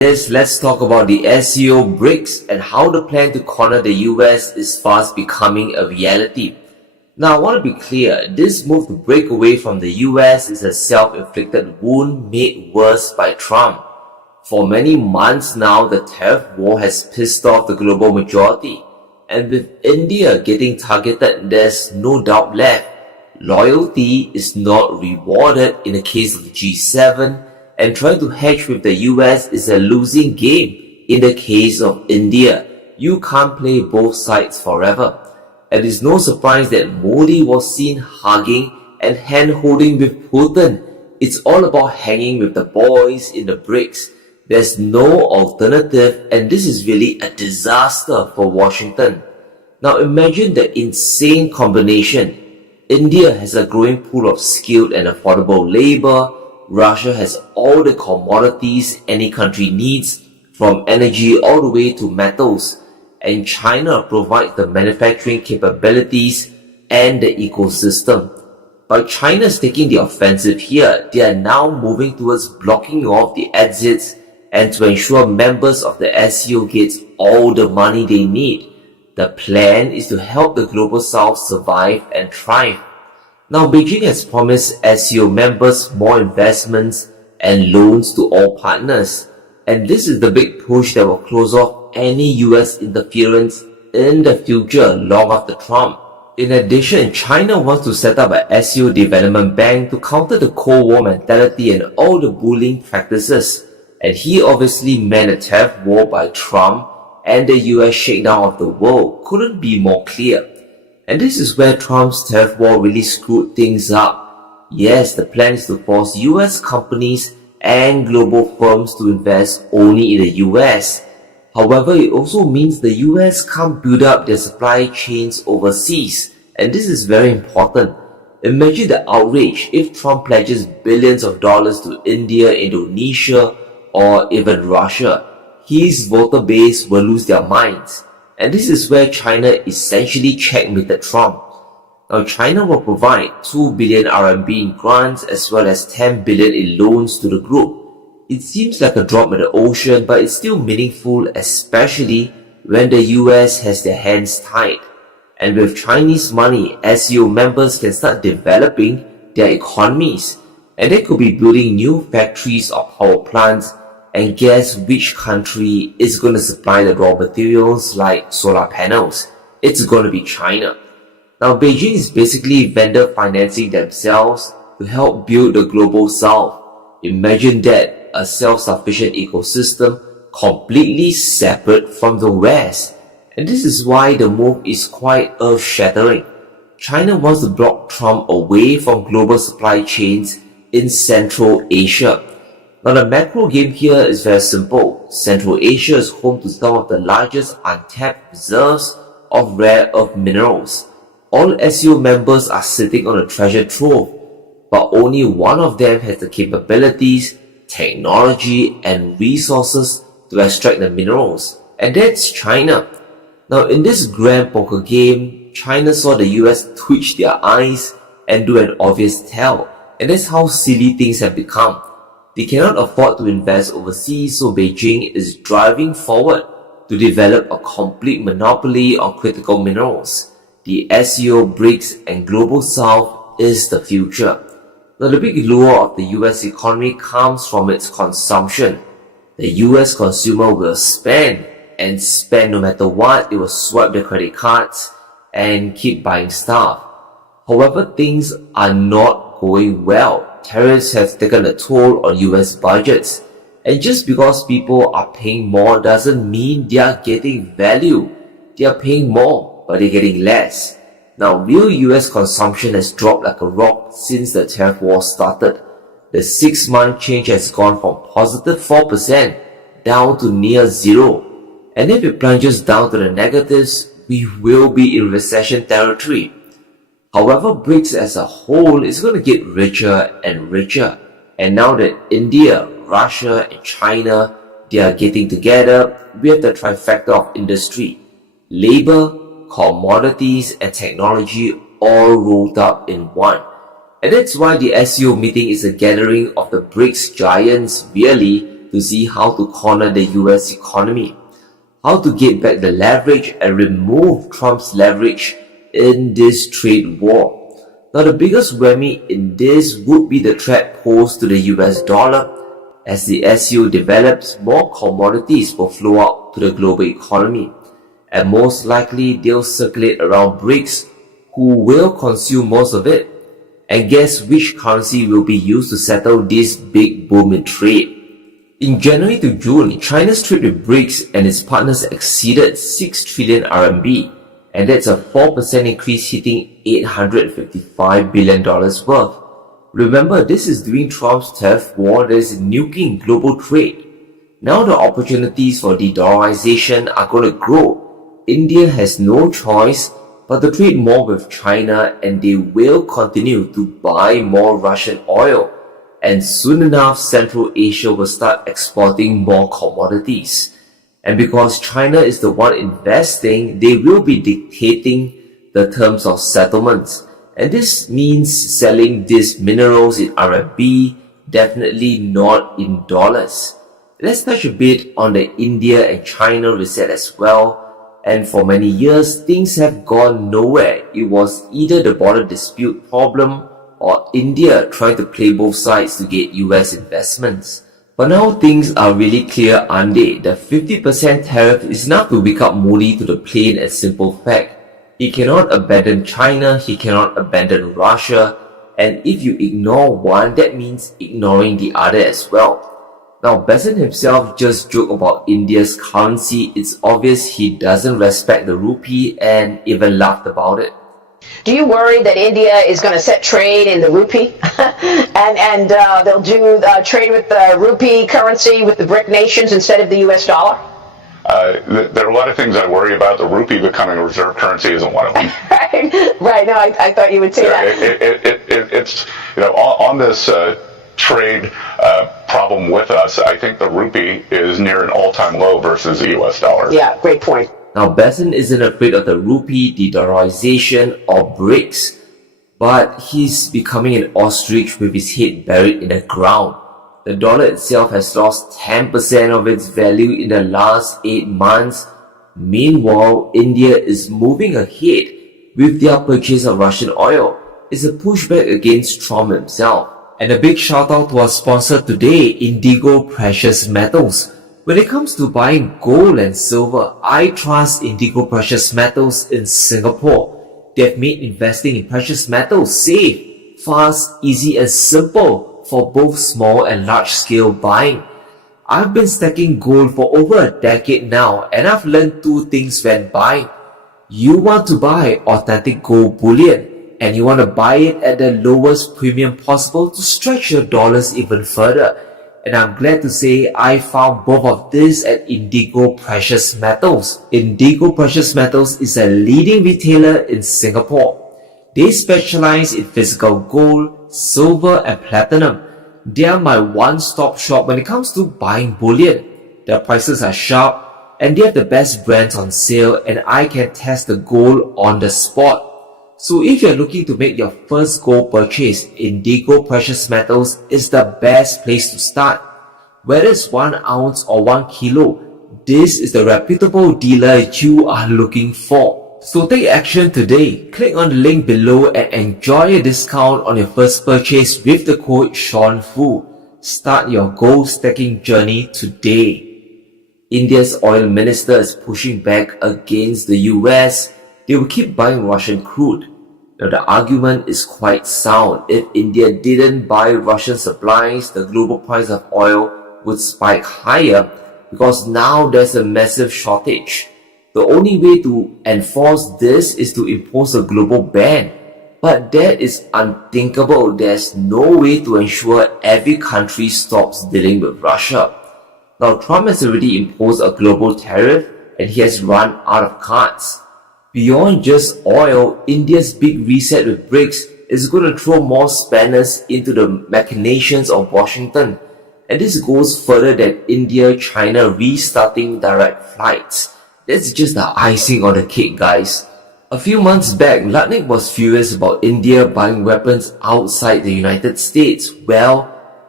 Let's talk about the SEO BRICS and how the plan to corner the US is fast becoming a reality. Now, I want to be clear, this move to break away from the US is a self-inflicted wound made worse by Trump. For many months now, the tariff war has pissed off the global majority. And with India getting targeted, there's no doubt left. Loyalty is not rewarded in the case of the G7, and trying to hedge with the US is a losing game in the case of India. You can't play both sides forever. And it's no surprise that Modi was seen hugging and hand-holding with Putin. It's all about hanging with the boys in the BRICS. There's no alternative, and this is really a disaster for Washington. Now imagine the insane combination. India has a growing pool of skilled and affordable labor. Russia has all the commodities any country needs, from energy all the way to metals. And China provides the manufacturing capabilities and the ecosystem. But China is taking the offensive here. They are now moving towards blocking off the exits and to ensure members of the SCO get all the money they need. The plan is to help the Global South survive and thrive. Now, Beijing has promised SCO members more investments and loans to all partners. And this is the big push that will close off any US interference in the future long after Trump. In addition, China wants to set up a SCO development bank to counter the Cold War mentality and all the bullying practices. And he obviously meant a tariff war by Trump, and the US shakedown of the world couldn't be more clear. And this is where Trump's tariff war really screwed things up. Yes, the plan is to force US companies and global firms to invest only in the US. However, it also means the US can't build up their supply chains overseas. And this is very important. Imagine the outrage if Trump pledges billions of dollars to India, Indonesia, or even Russia. His voter base will lose their minds. And this is where China essentially checkmated Trump. Now, China will provide 2 billion RMB in grants as well as 10 billion in loans to the group. It seems like a drop in the ocean, but it's still meaningful, especially when the US has their hands tied. And with Chinese money, SCO members can start developing their economies. And they could be building new factories or power plants. And guess which country is going to supply the raw materials like solar panels? It's going to be China. Now, Beijing is basically vendor financing themselves to help build the global south. Imagine that, a self-sufficient ecosystem completely separate from the West. And this is why the move is quite earth-shattering. China wants to block Trump away from global supply chains in Central Asia. Now, the macro game here is very simple. Central Asia is home to some of the largest untapped reserves of rare earth minerals. All SCO members are sitting on a treasure trove, but only one of them has the capabilities, technology, and resources to extract the minerals, and that's China. Now, in this grand poker game, China saw the US twitch their eyes and do an obvious tell, and that's how silly things have become. They cannot afford to invest overseas, so Beijing is driving forward to develop a complete monopoly on critical minerals. The SCO, BRICS, and Global South is the future. Now, the big lure of the US economy comes from its consumption. The US consumer will spend, and spend no matter what. They will swipe their credit cards and keep buying stuff. However, things are not going well. Tariffs have taken a toll on US budgets. And just because people are paying more doesn't mean they are getting value. They are paying more, but they're getting less. Now, real US consumption has dropped like a rock since the tariff war started. The 6-month change has gone from positive 4% down to near zero. And if it plunges down to the negatives, we will be in recession territory. However, BRICS as a whole is going to get richer and richer. And now that India, Russia, and China, they are getting together, we have the trifecta of industry. Labor, commodities, and technology all rolled up in one. And that's why the SCO meeting is a gathering of the BRICS giants really, to see how to corner the US economy, how to get back the leverage and remove Trump's leverage in this trade war. Now the biggest whammy in this would be the threat posed to the US dollar. As the SCO develops, more commodities will flow out to the global economy, and most likely they'll circulate around BRICS, who will consume most of it. And guess which currency will be used to settle this big boom in trade? In January to June, China's trade with BRICS and its partners exceeded 6 trillion RMB, and that's a 4% increase, hitting $855 billion worth. Remember, this is during Trump's tariff war that is nuking global trade. Now the opportunities for de-dollarization are going to grow. India has no choice but to trade more with China, and they will continue to buy more Russian oil. And soon enough, Central Asia will start exporting more commodities. And because China is the one investing, they will be dictating the terms of settlements. And this means selling these minerals in RMB, definitely not in dollars. Let's touch a bit on the India and China reset as well. And for many years, things have gone nowhere. It was either the border dispute problem or India trying to play both sides to get US investments. But now things are really clear, aren't they? The 50% tariff is enough to wake up Modi to the plain and simple fact. He cannot abandon China, he cannot abandon Russia, and if you ignore one, that means ignoring the other as well. Now, Besant himself just joked about India's currency. It's obvious he doesn't respect the rupee and even laughed about it. Do you worry that India is going to set trade in the rupee and they'll do trade with the rupee currency with the BRIC nations instead of the US dollar? There are a lot of things I worry about. The rupee becoming a reserve currency isn't one of them. Right. No, I thought you would say that. It's on this trade problem with us. I think the rupee is near an all-time low versus the US dollar. Yeah, great point. Now, Besant isn't afraid of the rupee, de-dollarization, or BRICS, but he's becoming an ostrich with his head buried in the ground. The dollar itself has lost 10% of its value in the last 8 months. Meanwhile, India is moving ahead with their purchase of Russian oil. It's a pushback against Trump himself. And a big shout out to our sponsor today, Indigo Precious Metals. When it comes to buying gold and silver, I trust Indigo Precious Metals in Singapore. They've made investing in precious metals safe, fast, easy and simple for both small and large scale buying. I've been stacking gold for over a decade now, and I've learned 2 things when buying. You want to buy authentic gold bullion, and you want to buy it at the lowest premium possible to stretch your dollars even further. And I'm glad to say I found both of this at Indigo Precious Metals. Indigo Precious Metals is a leading retailer in Singapore. They specialize in physical gold, silver and platinum. They are my one-stop shop when it comes to buying bullion. Their prices are sharp and they have the best brands on sale, and I can test the gold on the spot. So if you're looking to make your first gold purchase, Indigo Precious Metals is the best place to start. Whether it's 1 ounce or 1 kilo, this is the reputable dealer you are looking for. So take action today. Click on the link below and enjoy a discount on your first purchase with the code SeanFu. Start your gold stacking journey today. India's oil minister is pushing back against the US. They will keep buying Russian crude. Now the argument is quite sound. If India didn't buy Russian supplies, the global price of oil would spike higher because now there's a massive shortage. The only way to enforce this is to impose a global ban. But that is unthinkable. There's no way to ensure every country stops dealing with Russia. Now Trump has already imposed a global tariff and he has run out of cards. Beyond just oil, India's big reset with BRICS is going to throw more spanners into the machinations of Washington. And this goes further than India-China restarting direct flights. That's just the icing on the cake, guys. A few months back, Lutnick was furious about India buying weapons outside the United States. Well,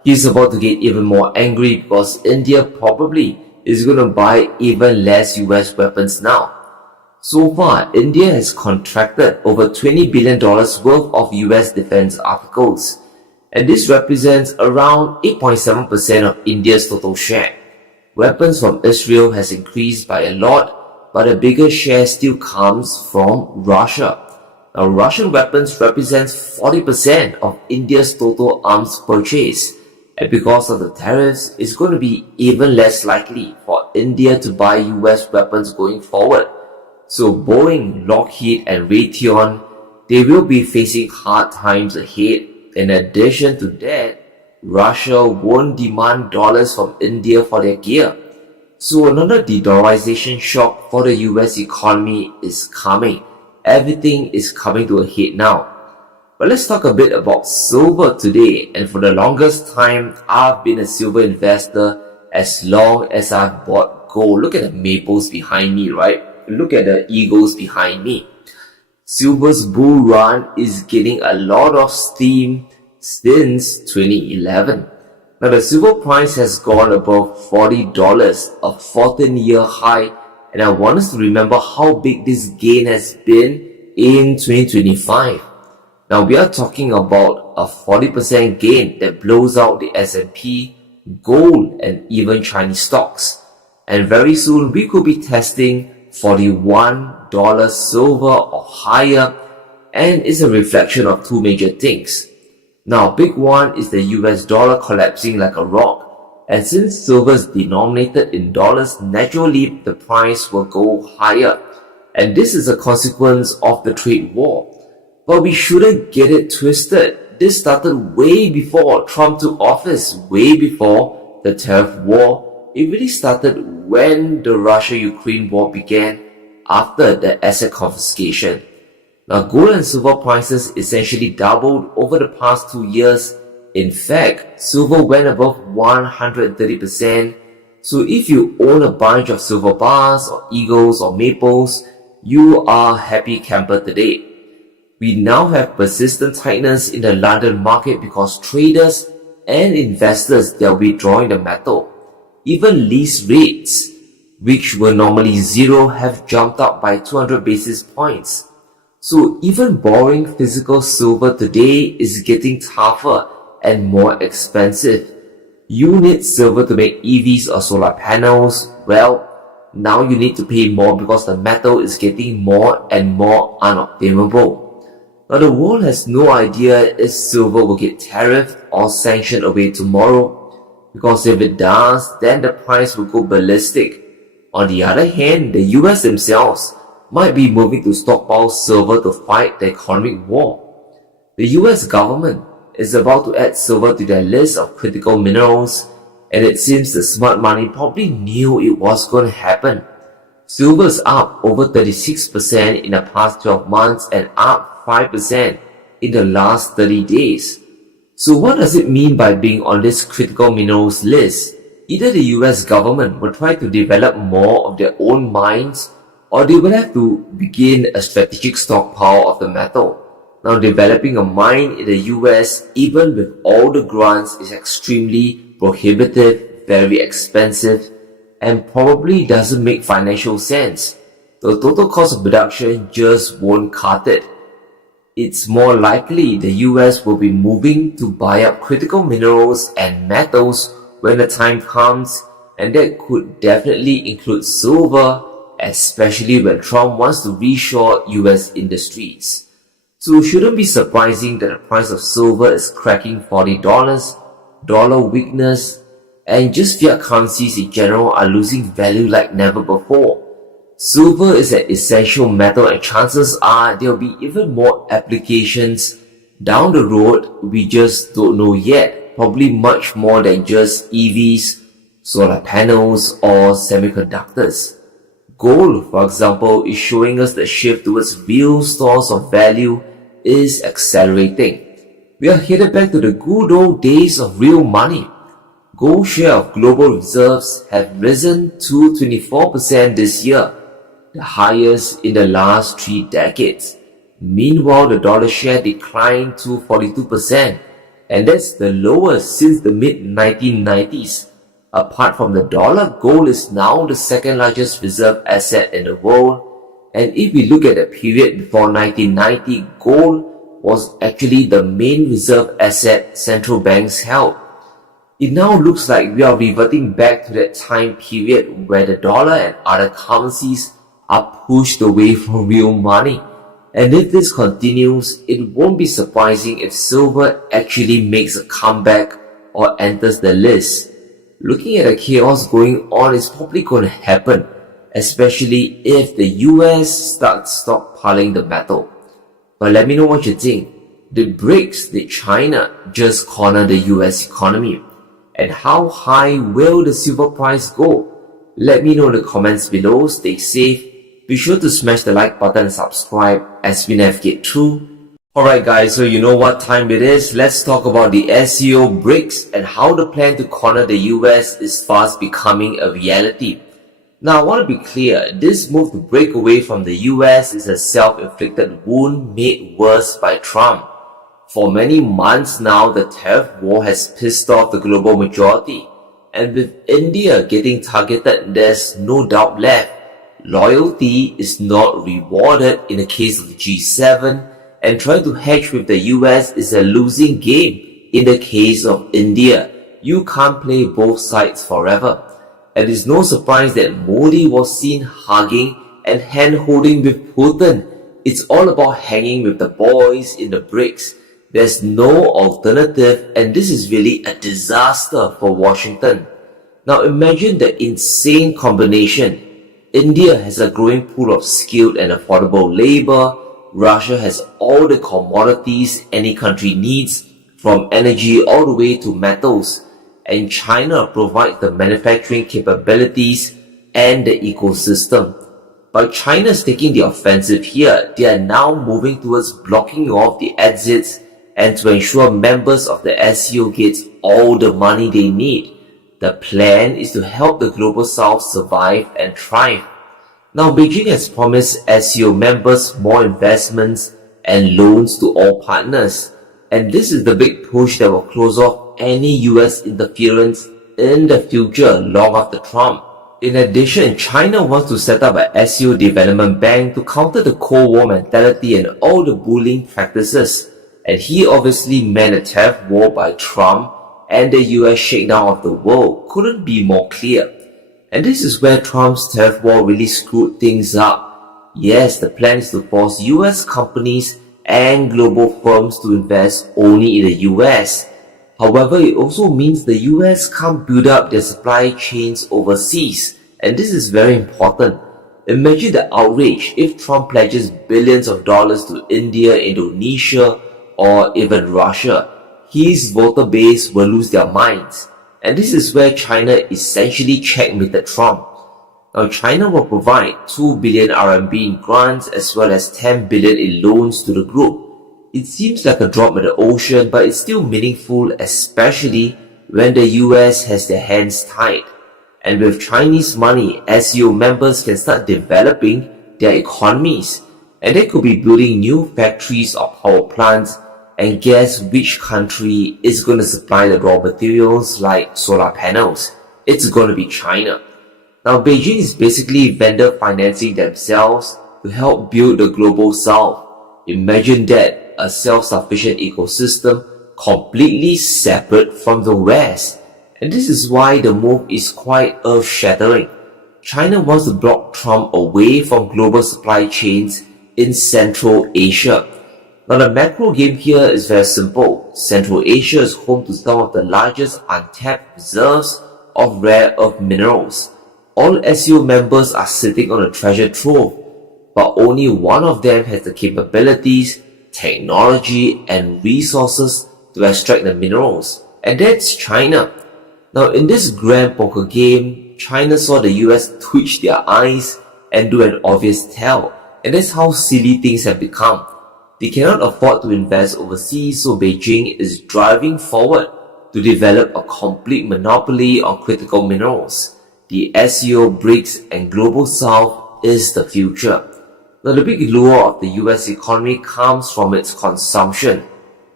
He's about to get even more angry because India probably is going to buy even less US weapons now. So far, India has contracted over $20 billion worth of US defense articles, and this represents around 8.7% of India's total share. Weapons from Israel has increased by a lot, but a bigger share still comes from Russia. Now, Russian weapons represents 40% of India's total arms purchase, and because of the tariffs, it's going to be even less likely for India to buy US weapons going forward. So Boeing, Lockheed and Raytheon, they will be facing hard times ahead. In addition to that, Russia won't demand dollars from India for their gear. So another de-dollarization shock for the US economy is coming. Everything is coming to a head now. But let's talk a bit about silver today. And for the longest time, I've been a silver investor as long as I've bought gold. Look at the maples behind me, right? Look at the eagles behind me. Silver's bull run is getting a lot of steam since 2011. Now the silver price has gone above $40, a 14-year high, and I want us to remember how big this gain has been in 2025. Now we are talking about a 40% gain that blows out the S&P, gold and even Chinese stocks. And very soon we could be testing $41 silver or higher, and it's a reflection of two major things. Now, big one is the US dollar collapsing like a rock, and since silver is denominated in dollars, naturally the price will go higher, and this is a consequence of the trade war. But we shouldn't get it twisted. This started way before Trump took office, way before the tariff war. It really started when the Russia-Ukraine war began after the asset confiscation. Now, gold and silver prices essentially doubled over the past 2 years. In fact, silver went above 130%. So if you own a bunch of silver bars or eagles or maples, you are a happy camper today. We now have persistent tightness in the London market because traders and investors, they are withdrawing the metal. Even lease rates, which were normally zero, have jumped up by 200 basis points. So even borrowing physical silver today is getting tougher and more expensive. You need silver to make EVs or solar panels. Well, now you need to pay more because the metal is getting more and more unobtainable. Now the world has no idea if silver will get tariffed or sanctioned away tomorrow, because if it does, then the price will go ballistic. On the other hand, the US themselves might be moving to stockpile silver to fight the economic war. The US government is about to add silver to their list of critical minerals, and it seems the smart money probably knew it was going to happen. Silver is up over 36% in the past 12 months and up 5% in the last 30 days. So what does it mean by being on this critical minerals list? Either the US government will try to develop more of their own mines, or they will have to begin a strategic stockpile of the metal. Now, developing a mine in the US, even with all the grants, is extremely prohibitive, very expensive, and probably doesn't make financial sense. The total cost of production just won't cut it. It's more likely the US will be moving to buy up critical minerals and metals when the time comes, and that could definitely include silver, especially when Trump wants to reshore US industries. So it shouldn't be surprising that the price of silver is cracking $40, dollar weakness, and just fiat currencies in general are losing value like never before. Silver is an essential metal, and chances are there will be even more applications down the road. We just don't know yet. Probably much more than just EVs, solar panels, or semiconductors. Gold, for example, is showing us the shift towards real stores of value is accelerating. We are headed back to the good old days of real money. Gold share of global reserves have risen to 24% this year, the highest in the last 3 decades. Meanwhile, the dollar share declined to 42%. and that's the lowest since the mid-1990s. Apart from the dollar, gold is now the second largest reserve asset in the world. And if we look at the period before 1990, gold was actually the main reserve asset central banks held. It now looks like we are reverting back to that time period where the dollar and other currencies are pushed away from real money. And if this continues, it won't be surprising if silver actually makes a comeback or enters the list. Looking at the chaos going on is probably going to happen, especially if the US starts stockpiling the metal. But let me know what you think. Did China just corner the US economy? And how high will the silver price go? Let me know in the comments below. Stay safe. Be sure to smash the like button and subscribe as we navigate through. Alright guys, so you know what time it is. Let's talk about the SEO BRICS and how the plan to corner the US is fast becoming a reality. Now I want to be clear, this move to break away from the US is a self-inflicted wound made worse by Trump. For many months now, the tariff war has pissed off the global majority. And with India getting targeted, there's no doubt left. Loyalty is not rewarded in the case of the G7, and trying to hedge with the US is a losing game in the case of India. You can't play both sides forever. And it's no surprise that Modi was seen hugging and hand-holding with Putin. It's all about hanging with the boys in the BRICS. There's no alternative, and this is really a disaster for Washington. Now imagine the insane combination. India has a growing pool of skilled and affordable labor. Russia has all the commodities any country needs, from energy all the way to metals. And China provides the manufacturing capabilities and the ecosystem. By China's taking the offensive here, they are now moving towards blocking off the exits and to ensure members of the SCO get all the money they need. The plan is to help the Global South survive and thrive. Now Beijing has promised SCO members more investments and loans to all partners. And this is the big push that will close off any US interference in the future long after Trump. In addition, China wants to set up a SCO development bank to counter the Cold War mentality and all the bullying practices. And he obviously meant a tariff war by Trump, and the US shakedown of the world couldn't be more clear. And this is where Trump's tariff war really screwed things up. Yes, the plan is to force US companies and global firms to invest only in the US. However, it also means the US can't build up their supply chains overseas. And this is very important. Imagine the outrage if Trump pledges billions of dollars to India, Indonesia, or even Russia. His voter base will lose their minds. And this is where China essentially checkmated Trump. Now China will provide 2 billion RMB in grants as well as 10 billion in loans to the group. It seems like a drop in the ocean, but it's still meaningful, especially when the US has their hands tied. And with Chinese money, SCO members can start developing their economies. And they could be building new factories or power plants. And guess which country is going to supply the raw materials like solar panels? It's going to be China. Now Beijing is basically vendor financing themselves to help build the global south. Imagine that, a self-sufficient ecosystem completely separate from the West. And this is why the move is quite earth-shattering. China wants to block Trump away from global supply chains in Central Asia. Now the macro game here is very simple. Central Asia is home to some of the largest untapped reserves of rare earth minerals. All SCO members are sitting on a treasure trove, but only one of them has the capabilities, technology, and resources to extract the minerals, and that's China. Now in this grand poker game, China saw the US twitch their eyes and do an obvious tell, and that's how silly things have become. They cannot afford to invest overseas, so Beijing is driving forward to develop a complete monopoly on critical minerals. The SCO, BRICS, and Global South is the future. Now the big lure of the US economy comes from its consumption.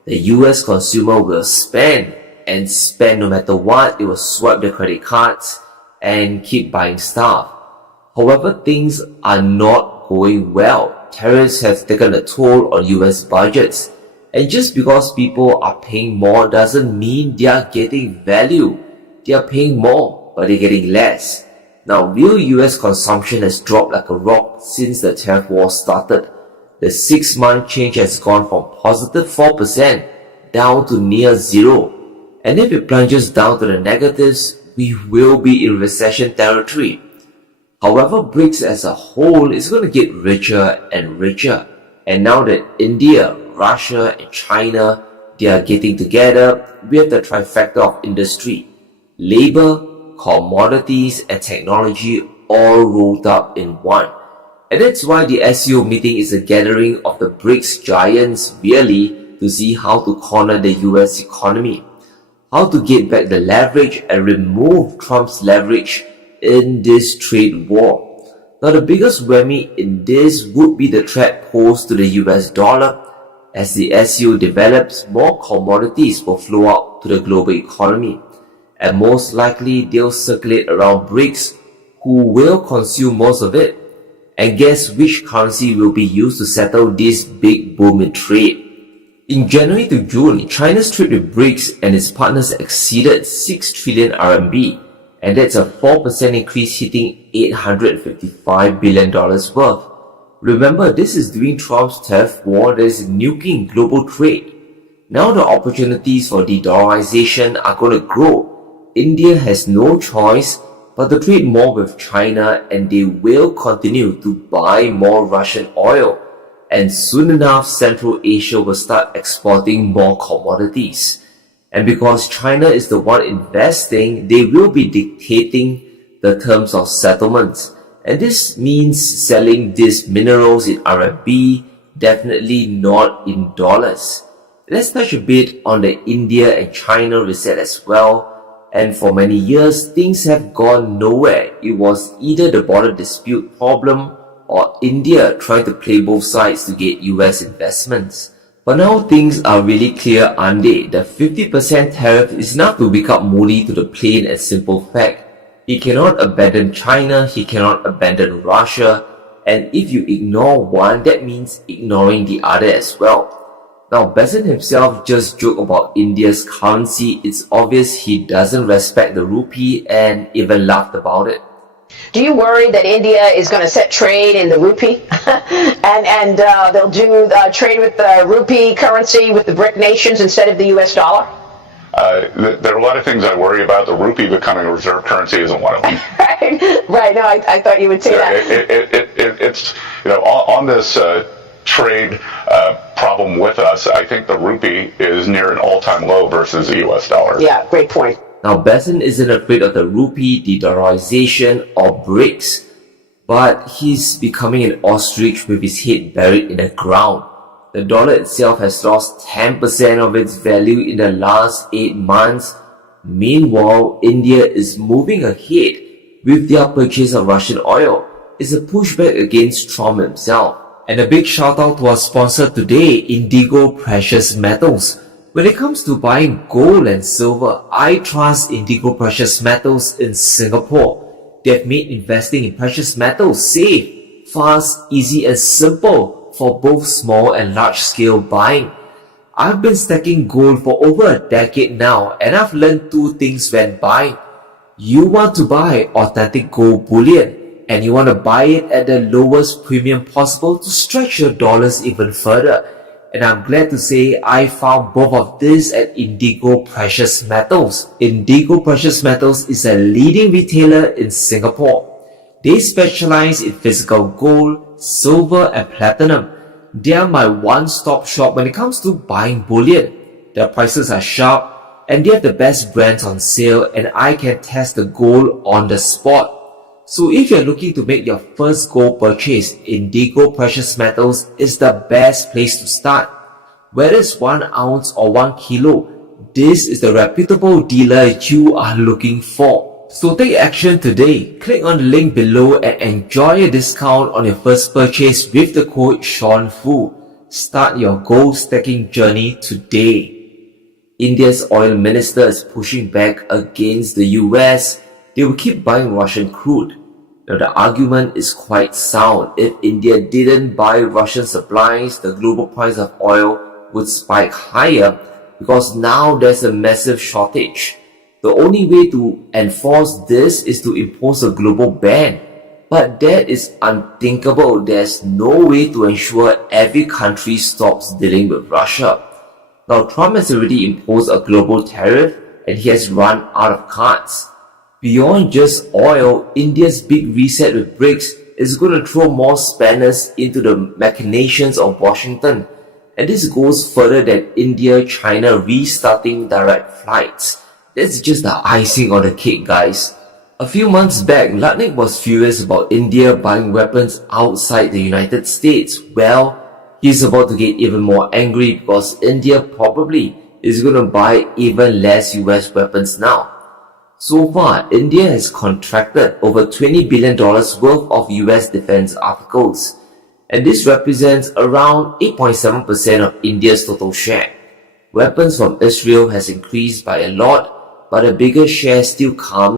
The US consumer will spend and spend no matter what. They will swipe their credit cards and keep buying stuff. However, things are not going well. Tariffs have taken a toll on US budgets. And just because people are paying more doesn't mean they are getting value. They are paying more, but they're getting less. Now, real US consumption has dropped like a rock since the tariff war started. The 6-month change has gone from positive 4% down to near zero. And if it plunges down to the negatives, we will be in recession territory. However, BRICS as a whole is going to get richer and richer. And now that India, Russia, and China, they are getting together, we have the trifecta of industry: labor, commodities, and technology all rolled up in one. And that's why the SCO meeting is a gathering of the BRICS giants really to see how to corner the US economy, how to get back the leverage and remove Trump's leverage in this trade war. Now, the biggest whammy in this would be the threat posed to the US dollar. As the SCO develops, more commodities will flow out to the global economy, and most likely they'll circulate around BRICS, who will consume most of it. And guess which currency will be used to settle this big boom in trade? In January to June, China's trade with BRICS and its partners exceeded 6 trillion RMB, and that's a 4% increase, hitting $855 billion worth. Remember, this is during Trump's tariff war that is nuking global trade. Now the opportunities for de-dollarization are going to grow. India has no choice but to trade more with China, and they will continue to buy more Russian oil. And soon enough, Central Asia will start exporting more commodities. And because China is the one investing, they will be dictating the terms of settlements. And this means selling these minerals in RMB, definitely not in dollars. Let's touch a bit on the India and China reset as well. And for many years, things have gone nowhere. It was either the border dispute problem or India trying to play both sides to get US investments. But now things are really clear, aren't they? The 50% tariff is enough to wake up Modi to the plain and simple fact. He cannot abandon China, he cannot abandon Russia, and if you ignore one, that means ignoring the other as well. Now, Besant himself just joked about India's currency. It's obvious he doesn't respect the rupee and even laughed about it. Do you worry that India is going to set trade in the rupee and they'll do trade with the rupee currency with the BRIC nations instead of the US dollar? There are a lot of things I worry about. The rupee becoming a reserve currency isn't one of them. Right. No, I thought you would say that. It's on this trade problem with us. I think the rupee is near an all-time low versus the US dollar. Yeah, great point. Now, Besant isn't afraid of the rupee, de-dollarization, or BRICS, but he's becoming an ostrich with his head buried in the ground. The dollar itself has lost 10% of its value in the last 8 months. Meanwhile, India is moving ahead with their purchase of Russian oil. It's a pushback against Trump himself. And a big shout out to our sponsor today, Indigo Precious Metals. When it comes to buying gold and silver, I trust Indigo Precious Metals in Singapore. They've made investing in precious metals safe, fast, easy and simple for both small and large scale buying. I've been stacking gold for over a decade now, and I've learned 2 things when buying. You want to buy authentic gold bullion, and you want to buy it at the lowest premium possible to stretch your dollars even further. And I'm glad to say I found both of this at Indigo Precious Metals. Indigo Precious Metals is a leading retailer in Singapore. They specialize in physical gold, silver and platinum. They are my one-stop shop when it comes to buying bullion. Their prices are sharp and they have the best brands on sale, and I can test the gold on the spot. So if you're looking to make your first gold purchase, Indigo Precious Metals is the best place to start. Whether it's 1 ounce or 1 kilo, this is the reputable dealer you are looking for. So take action today. Click on the link below and enjoy a discount on your first purchase with the code SeanFu. Start your gold stacking journey today. India's oil minister is pushing back against the US. They will keep buying Russian crude. Now the argument is quite sound. If India didn't buy Russian supplies, the global price of oil would spike higher because now there's a massive shortage. The only way to enforce this is to impose a global ban. But that is unthinkable. There's no way to ensure every country stops dealing with Russia. Now Trump has already imposed a global tariff and he has run out of cards. Beyond just oil, India's big reset with BRICS is going to throw more spanners into the machinations of Washington. And this goes further than India-China restarting direct flights. That's just the icing on the cake, guys. A few months back, Lutnick was furious about India buying weapons outside the United States. Well, he's about to get even more angry because India probably is going to buy even less US weapons now. So far, India has contracted over $20 billion worth of US defense articles. And this represents around 8.7% of India's total share. Weapons from Israel has increased by a lot, but a bigger share still comes